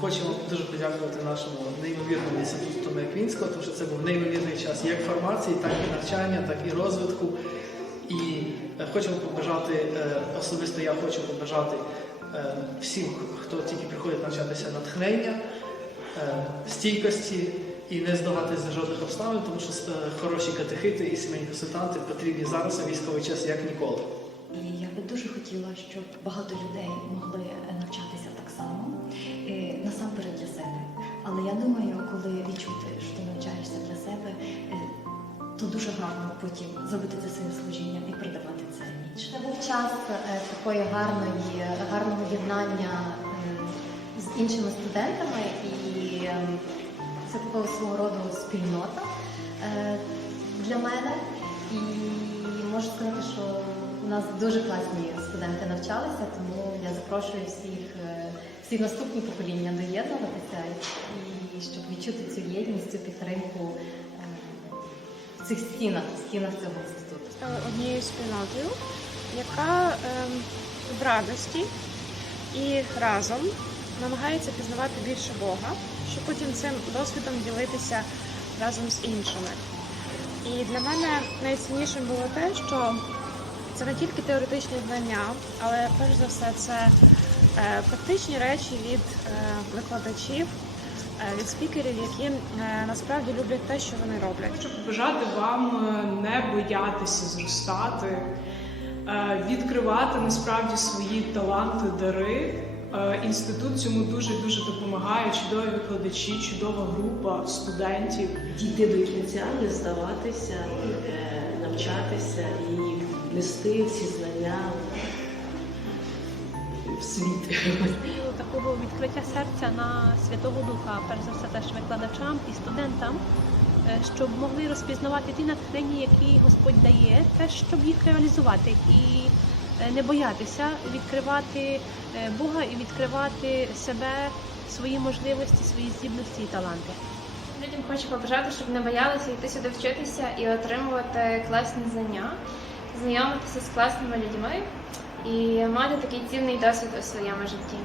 Хочемо дуже подякувати нашому неймовірному інституту Томея Квінського, тому що це був неймовірний час як формації, так і навчання, так і розвитку. І е, хочемо побажати, е, особисто я хочу побажати е, всім, хто тільки приходить навчатися натхнення, стійкості і не здаватись за жодних обставин, тому що хороші катехити і сімейні консультанти потрібні зараз у військовий час як ніколи. І я би дуже хотіла, щоб багато людей могли е, навчатися так само, е, насамперед для себе. Але я думаю, коли відчути, що ти навчаєшся для себе, е, то дуже гарно потім зробити це своїм служінням і передавати це іншим. Це був час такої гарної, гарного єднання з іншими студентами, і е, це такого свого роду спільнота для мене. І можу сказати, що у нас дуже класні студенти навчалися, тому я запрошую всіх, е, всі наступні покоління доєднуватися і щоб відчути цю єдність, цю підтримку е, в цих стінах, в стінах цього інституту. стали однією спільнотою, яка ем, в радості і разом намагається пізнавати більше Бога, щоб потім цим досвідом ділитися разом з іншими. І для мене найціннішим було те, що це не тільки теоретичні знання, але перш за все це е, практичні речі від е, викладачів, е, від спікерів, які насправді люблять те, що вони роблять. Хочу побажати вам не боятися зростати, відкривати насправді свої таланти, дари. Е, Інститут цьому дуже дуже допомагає. Чудові викладачі, чудова група студентів. дійти до кінця, не здаватися, е, навчатися і нести ці знання в світ. такого відкриття серця на Святого Духа, перш за все теж викладачам і студентам, е, щоб могли розпізнавати ті натхнення, які Господь дає, теж щоб їх реалізувати і е, не боятися відкривати е, Бога і відкривати себе, свої можливості, свої здібності і таланти. Людям хочу побажати, щоб не боялися йти сюди вчитися і отримувати класні знання, знайомитися з класними людьми і мати такий цінний досвід у своєму житті.